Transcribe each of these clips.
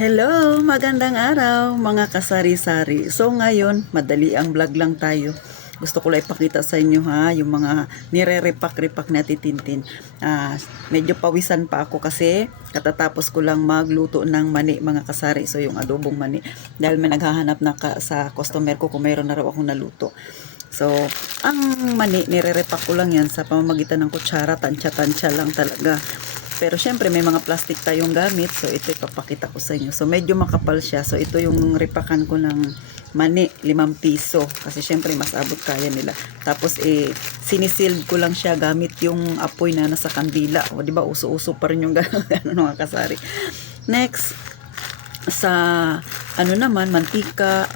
Hello, magandang araw mga kasari-sari. So ngayon, madali ang vlog lang tayo. Gusto ko lang ipakita sa inyo ha, yung mga nire-repack-repack na titintin. Medyo pawisan pa ako kasi katatapos ko lang magluto ng mani mga kasari. So yung adobong mani. Dahil may naghahanap na sa customer ko kung mayroon na raw akong naluto. So, ang mani, nire-repack ko lang yan sa pamamagitan ng kutsara, tansya-tansya lang talaga. Pero syempre may mga plastic tayong gamit. So ito ipapakita ko sa inyo. So medyo makapal siya. So ito yung repakan ko ng mani, 5 piso. Kasi syempre mas abot kaya nila. Tapos sinisealed ko lang siya gamit yung apoy na nasa kandila. O di ba uso-uso pa rin yung gano'n mga kasari. Next, sa ano naman, mantika,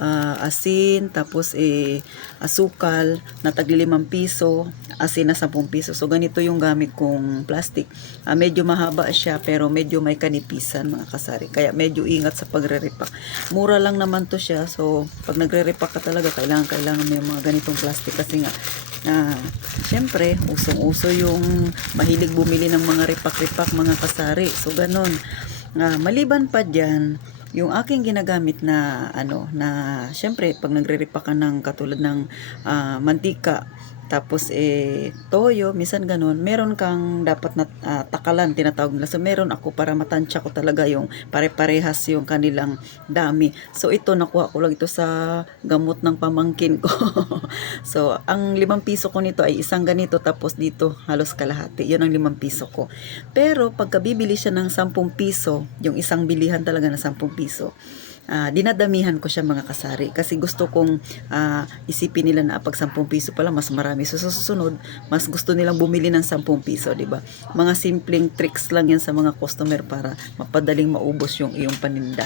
asin, tapos asukal na tagli 5 piso, asin na 10 piso. So ganito yung gamit kong plastic. Medyo mahaba siya pero medyo may kanipisan mga kasari. Kaya medyo ingat sa pagre-repack. Mura lang naman to siya. So pag nagre-repack ka talaga, kailangan mo yung mga ganitong plastic kasi nga syempre, usong-uso yung mahilig bumili ng mga repack-repack mga kasari. So ganon. Maliban pa dyan, yung aking ginagamit na syempre pag nagre-repack ka ng katulad ng mantika, tapos toyo, minsan ganun, meron kang dapat na takalan, tinatawag nila. So meron ako para matansya ko talaga yung pare-parehas yung kanilang dami. So ito, nakuha ko lang ito sa gamot ng pamangkin ko. So ang 5 piso ko nito ay isang ganito, tapos dito halos kalahati. Yun ang 5 piso ko. Pero pagka bibili siya ng 10 piso, yung isang bilihan talaga na 10 piso, dinadamihan ko siya mga kasari kasi gusto kong isipin nila na pag 10 piso pala mas marami. So sa susunod, mas gusto nilang bumili ng 10 piso, di ba? Mga simpleng tricks lang yan sa mga customer para mapadaling maubos yung iyong paninda.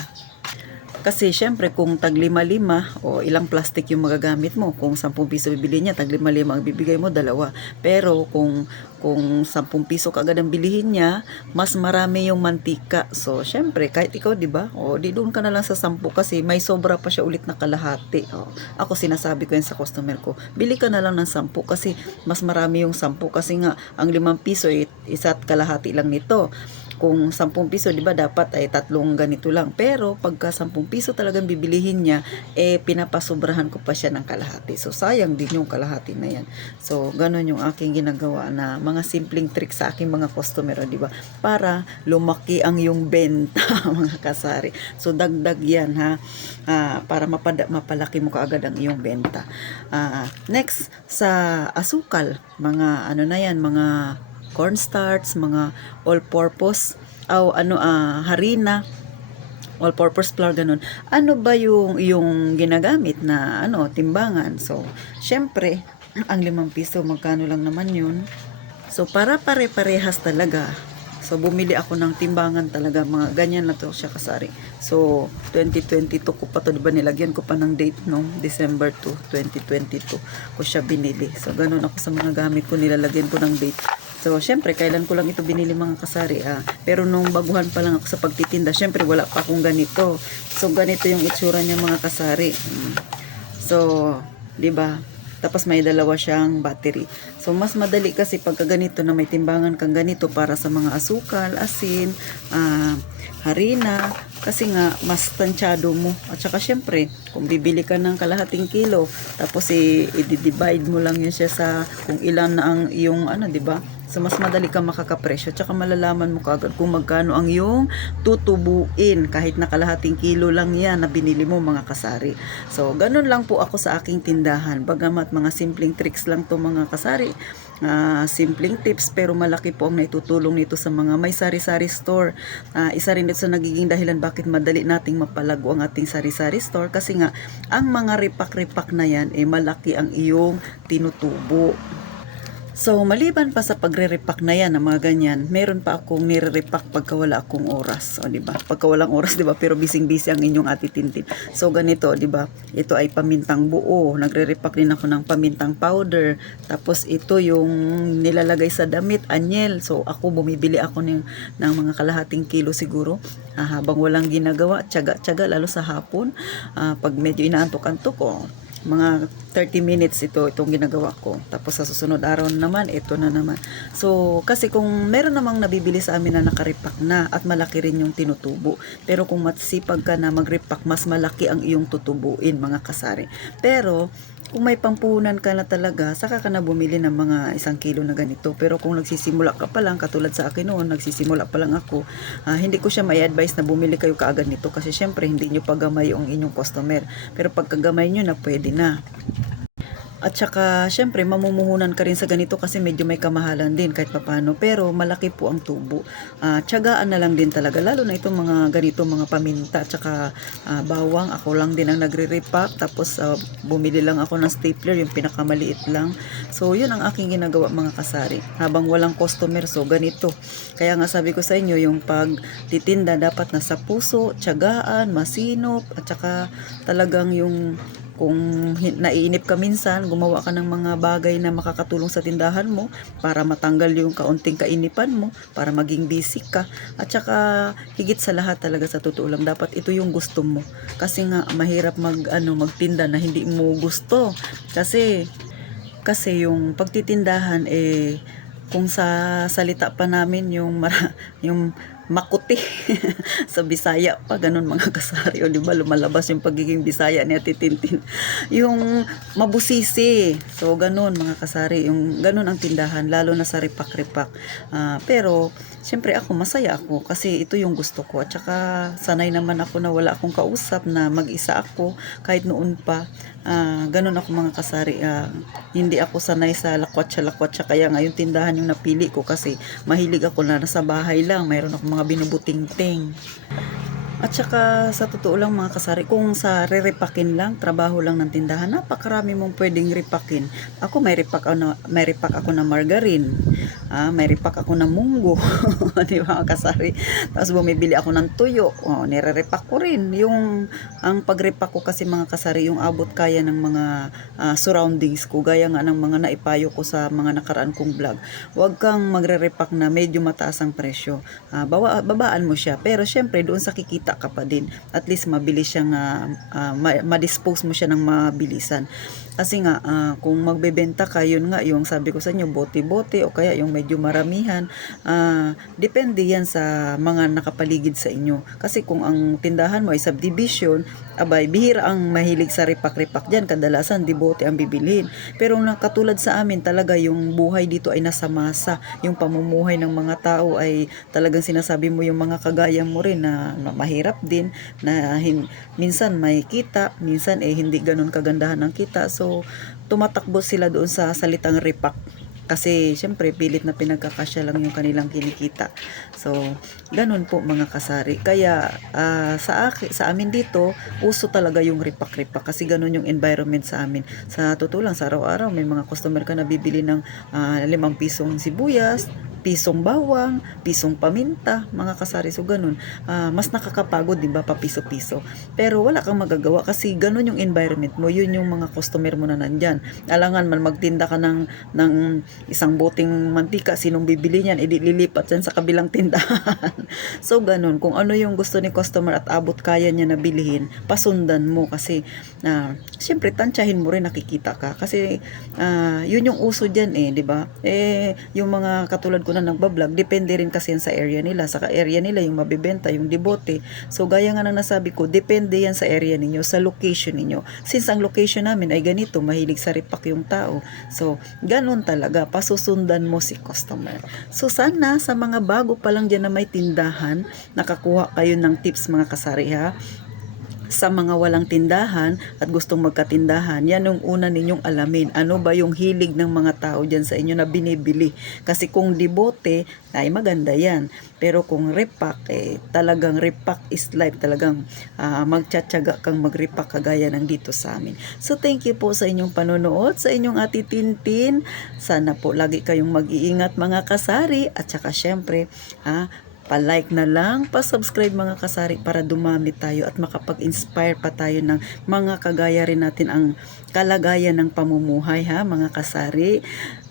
Kasi syempre kung tag 5-5 o ilang plastic yung magagamit mo, kung 10 piso bibili niya, tag 5-5 ang bibigay mo, dalawa. Pero kung 10 piso kaagad ang bilihin niya, mas marami yung mantika. So syempre kahit ikaw, 'di ba? O di doon ka na lang sa 10 kasi may sobra pa siya ulit na kalahati. Ako sinasabi ko yan sa customer ko. Bili ka na lang ng 10 kasi mas marami yung 10 kasi nga ang 5 piso isa't kalahati lang nito. Kung 10 piso, di ba, dapat ay 3 ganito lang. Pero pagka 10 piso talagang bibilihin niya, pinapasobrahan ko pa siya ng kalahati. So sayang din yung kalahati na yan. So ganun yung aking ginagawa na mga simpleng trick sa aking mga customer, di ba? Para lumaki ang yung benta, mga kasari. So dagdag yan ha. Para mapalaki mo kaagad ang iyong benta. Next, sa asukal, mga ano na yan, mga cornstarch, mga all-purpose harina, all-purpose flour, ganun. Ano ba yung ginagamit na timbangan? So, syempre, ang 5 piso, magkano lang naman yun? So, para pare-parehas talaga. So, bumili ako ng timbangan talaga. Mga ganyan na to siya kasari. So, 2022 ko pa to. Diba nilagyan ko pa ng date no? December 2, 2022 ko siya binili. So, ganun ako sa mga gamit ko. Nilalagyan ko ng date. So, syempre, kailan ko lang ito binili mga kasari. Pero nung baguhan pa lang ako sa pagtitinda, syempre, wala pa akong ganito. So, ganito yung itsura niya mga kasari. So, di ba? Tapos may dalawa siyang battery. So, mas madali kasi pagka ganito na may timbangan kang ganito para sa mga asukal, asin, harina, kasi nga mas tansyado mo. At saka syempre, kung bibili ka ng kalahating kilo, tapos i-divide mo lang yun siya sa kung ilan na ang iyong di ba? So, mas madali ka makakapresyo. Tsaka malalaman mo kagad kung magkano ang yung tutubuin. Kahit na kalahating kilo lang yan na binili mo mga kasari. So, ganun lang po ako sa aking tindahan. Bagamat mga simpleng tricks lang to mga kasari. Simpleng tips pero malaki po ang naitutulong nito sa mga may sari-sari store. Isa rin ito sa nagiging dahilan bakit madali nating mapalago ang ating sari-sari store. Kasi nga, ang mga ripak-ripak na yan, malaki ang iyong tinutubo. So, maliban pa sa pagre-repack na yan, ng mga ganyan, meron pa akong nire-repack pagka wala akong oras. O, diba? Pagka walang oras, diba? Pero busy-busy ang inyong atitintin. So, ganito, diba? Ito ay pamintang buo. Nagre-repack din ako ng pamintang powder. Tapos, ito yung nilalagay sa damit, anyel. So, ako, bumibili ako ng mga kalahating kilo siguro. Habang walang ginagawa, tiyaga-tiyaga, lalo sa hapon. Pag medyo inaantok-antok, mga 30 minutes itong ginagawa ko. Tapos sa susunod araw naman, ito na naman. So, kasi kung meron namang nabibili sa amin na nakaripak na at malaki rin yung tinutubo. Pero kung matsipag ka na magripak, mas malaki ang iyong tutubuin, mga kasari. Pero, kung may pampuhunan ka na talaga, saka ka na bumili ng mga 1 kilo na ganito. Pero kung nagsisimula ka pa lang, katulad sa akin noon, nagsisimula pa lang ako, hindi ko siya may advice na bumili kayo kaagad nito kasi syempre hindi nyo pagamay yung inyong customer. Pero pagkagamay nyo na, pwede na. At saka, syempre, mamumuhunan ka rin sa ganito kasi medyo may kamahalan din kahit papano. Pero, malaki po ang tubo. Tiyagaan na lang din talaga. Lalo na itong mga ganito, mga paminta, at saka bawang. Ako lang din ang nagre-repack. Tapos, bumili lang ako ng stapler, yung pinakamaliit lang. So, yun ang aking ginagawa, mga kasari. Habang walang customer, so ganito. Kaya nga sabi ko sa inyo, yung pagtitinda dapat nasa puso, tiyagaan, masinop, at saka talagang yung kung naiinip ka minsan, gumawa ka ng mga bagay na makakatulong sa tindahan mo para matanggal yung kaunting kainipan mo, para maging busy ka. At saka higit sa lahat talaga sa totoo lang, dapat ito yung gusto mo. Kasi nga mahirap magtinda na hindi mo gusto. Kasi yung pagtitindahan kung sa salita pa namin yung makuti sa Bisaya pa ganun, mga kasari, o di ba lumalabas yung pagiging Bisaya ni Ate Tintin, yung mabusisi. So ganun, mga kasari, yung ganun ang tindahan, lalo na sa ripak-ripak. Pero syempre ako, masaya ako kasi ito yung gusto ko. At saka sanay naman ako na wala akong kausap, na mag-isa ako kahit noon pa. Ganun ako, mga kasari. Hindi ako sanay sa lakwatsa, kaya ngayon tindahan yung napili ko kasi mahilig ako na nasa bahay lang, mayroon ako mga binubuting-ting. At saka sa totoo lang, mga kasari, kung sa re-repakin lang, trabaho lang ng tindahan, napakarami mong pwedeng repakin. Ako may repack ako na margarine, may repack ako ng munggo, di ba, mga kasari? Tapos bumibili ako ng tuyo, nire-repack ko rin. Ang pag-repack ko kasi, mga kasari, yung abot kaya ng mga surroundings ko, gaya nga ng mga naipayo ko sa mga nakaraan kong vlog. Huwag kang magre-repack na medyo mataas ang presyo. Babaan mo siya, pero syempre doon sa kikita ka pa din. At least mabilis siyang ma-dispose mo siya ng mabilisan. Kasi nga, kung magbebenta ka, yun nga, yung sabi ko sa inyo, bote-bote, o kaya yung medyo maramihan, depende yan sa mga nakapaligid sa inyo. Kasi kung ang tindahan mo ay subdivision, abay, bihira ang mahilig sa ripak-ripak dyan, kadalasan di bote ang bibilhin. Pero katulad sa amin, talaga yung buhay dito ay nasa masa, yung pamumuhay ng mga tao ay talagang sinasabi mo yung mga kagaya mo rin na mahirap din, na minsan may kita, minsan hindi ganun kagandahan ang kita. So tumatakbo sila doon sa salitang ripak. Kasi syempre pilit na pinagkakasya lang yung kanilang kinikita. So ganun po, mga kasari. Kaya sa amin dito, uso talaga yung ripak-ripak kasi ganun yung environment sa amin. Sa totoo lang, sa araw-araw may mga customer ka na bibili ng 5 pisong sibuyas, pisong bawang, pisong paminta, mga kasari. So ganun, mas nakakapagod, di ba, pa piso-piso. Pero wala kang magagawa kasi ganun yung environment mo, yun yung mga customer mo na nandyan. Alangan man magtinda ka ng isang boting mantika, sinong bibili niyan? Lilipat yan sa kabilang tindahan. So ganun, kung ano yung gusto ni customer at abot kaya niya na bilhin, pasundan mo kasi syempre tansyahin mo rin, nakikita ka kasi yun yung uso dyan, di ba? Yung mga katulad ko na nagbablog, depende rin kasi yan sa area nila. Sa area nila yung mabibenta, yung dibote. So gaya nga nang nasabi ko, depende yan sa area ninyo, sa location ninyo. Since ang location namin ay ganito, mahilig sa ripak yung tao. So ganun talaga, pasusundan mo si customer. So sana sa mga bago pa lang dyan na may tindahan, nakakuha kayo ng tips, mga kasari, ha. Sa mga walang tindahan at gustong magkatindahan, yan yung una ninyong alamin. Ano ba yung hilig ng mga tao dyan sa inyo na binibili? Kasi kung dibote, ay maganda yan. Pero kung repack, talagang repack is life. Talagang magtsatsaga kang magrepack kagaya ng dito sa amin. So thank you po sa inyong panonood, sa inyong Ate Tintin. Sana po lagi kayong mag-iingat, mga kasari. At saka syempre, pa-like na lang, pa-subscribe, mga kasari, para dumami tayo at makapag-inspire pa tayo ng mga kagaya rin natin ang kalagayan ng pamumuhay, ha, mga kasari.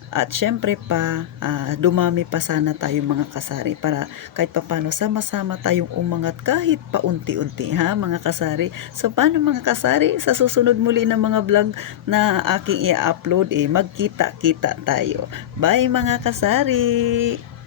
At syempre pa, dumami pa sana tayo mga kasari para kahit papano sama-sama tayong umangat kahit paunti-unti ha mga kasari. So paano mga kasari, sa susunod muli ng mga vlog na aking i-upload magkita-kita tayo. Bye mga kasari!